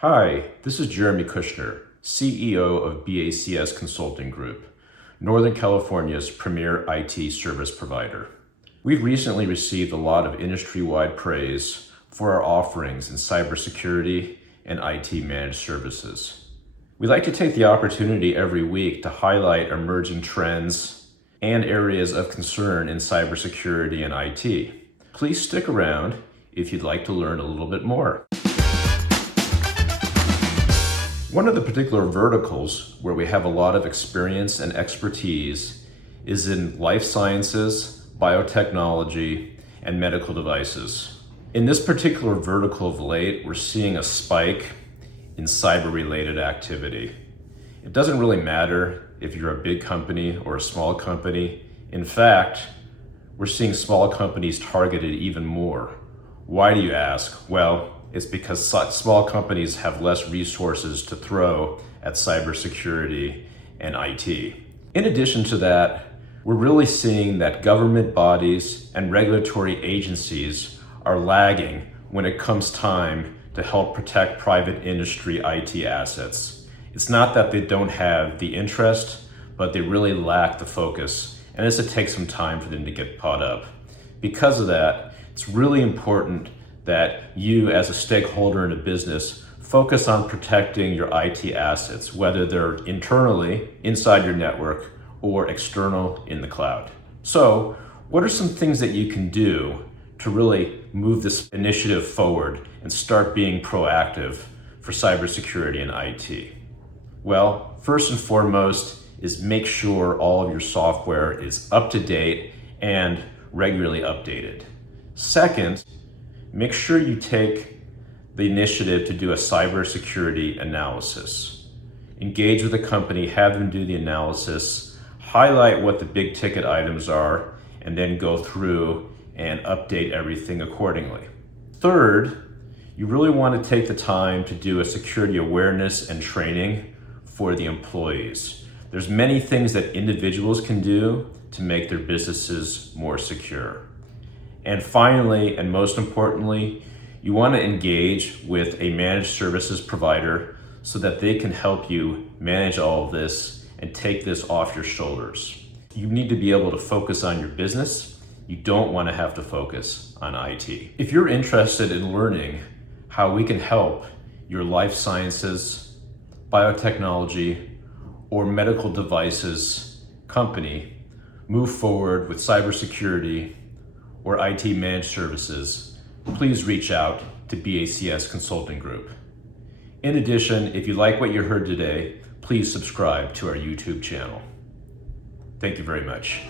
Hi, this is Jeremy Kushner, CEO of BACS Consulting Group, Northern California's premier IT service provider. We've recently received a lot of industry-wide praise for our offerings in cybersecurity and IT managed services. We like to take the opportunity every week to highlight emerging trends and areas of concern in cybersecurity and IT. Please stick around if you'd like to learn a little bit more. One of the particular verticals where we have a lot of experience and expertise is in life sciences, biotechnology, and medical devices. In this particular vertical of late, we're seeing a spike in cyber-related activity. It doesn't really matter if you're a big company or a small company. In fact, we're seeing small companies targeted even more. Why do you ask? Well, it's because small companies have less resources to throw at cybersecurity and IT. In addition to that, we're really seeing that government bodies and regulatory agencies are lagging when it comes time to help protect private industry IT assets. It's not that they don't have the interest, but they really lack the focus, and it takes some time for them to get caught up. Because of that, it's really important that you as a stakeholder in a business focus on protecting your IT assets, whether they're internally inside your network or external in the cloud. So what are some things that you can do to really move this initiative forward and start being proactive for cybersecurity and IT? Well, first and foremost is make sure all of your software is up to date and regularly updated. Second, make sure you take the initiative to do a cybersecurity analysis. Engage with the company, have them do the analysis, highlight what the big ticket items are, and then go through and update everything accordingly. Third, you really want to take the time to do a security awareness and training for the employees. There's many things that individuals can do to make their businesses more secure. And finally, and most importantly, you want to engage with a managed services provider so that they can help you manage all of this and take this off your shoulders. You need to be able to focus on your business. You don't want to have to focus on IT. If you're interested in learning how we can help your life sciences, biotechnology, or medical devices company move forward with cybersecurity or IT managed services, please reach out to BACS Consulting Group. In addition, if you like what you heard today, please subscribe to our YouTube channel. Thank you very much.